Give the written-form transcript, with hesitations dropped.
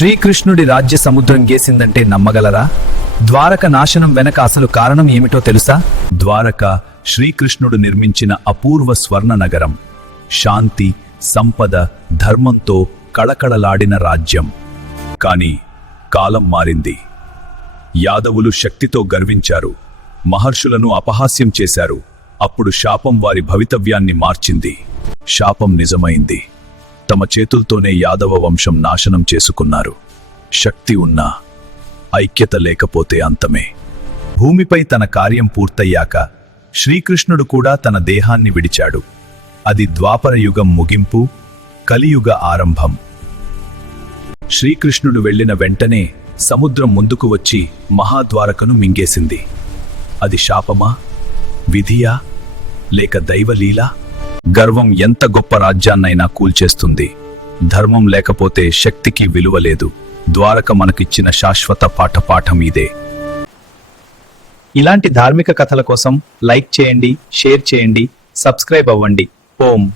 శ్రీకృష్ణుడి రాజ్య సముద్రం గేసిందంటే నమ్మగలరా? ద్వారక నాశనం వెనక అసలు కారణం ఏమిటో తెలుసా? ద్వారక శ్రీకృష్ణుడు నిర్మించిన అపూర్వ స్వర్ణ నగరం. శాంతి, సంపద, ధర్మంతో కళకళలాడిన రాజ్యం. కాని కాలం మారింది. యాదవులు శక్తితో గర్వించారు, మహర్షులను అపహాస్యం చేశారు. అప్పుడు శాపం వారి భవితవ్యాన్ని మార్చింది. శాపం నిజమైంది. తమ చేతుల్తోనే యాదవ వంశం నాశనం చేసుకున్నారు. శక్తి ఉన్నా ఐక్యత లేకపోతే అంతమే. భూమిపై తన కార్యం పూర్తయ్యాక శ్రీకృష్ణుడు కూడా తన దేహాన్ని విడిచాడు. అది ద్వాపర యుగం ముగింపు, కలియుగ ఆరంభం. శ్రీకృష్ణుడు వెళ్లిన వెంటనే సముద్రం ముందుకు వచ్చి మహాద్వారకను మింగేసింది. అది శాపమా, విధియా, లేక దైవలీలా? గర్వం ఎంత గొప్ప రాజ్యాన్నైనా కూల్చేస్తుంది. ధర్మం లేకపోతే శక్తికి విలువ లేదు. ద్వారక మనకిచ్చిన శాశ్వత పాఠం ఇదే. ఇలాంటి ధార్మిక కథల కోసం లైక్ చేయండి, షేర్ చేయండి, సబ్స్క్రైబ్ అవ్వండి. ఓం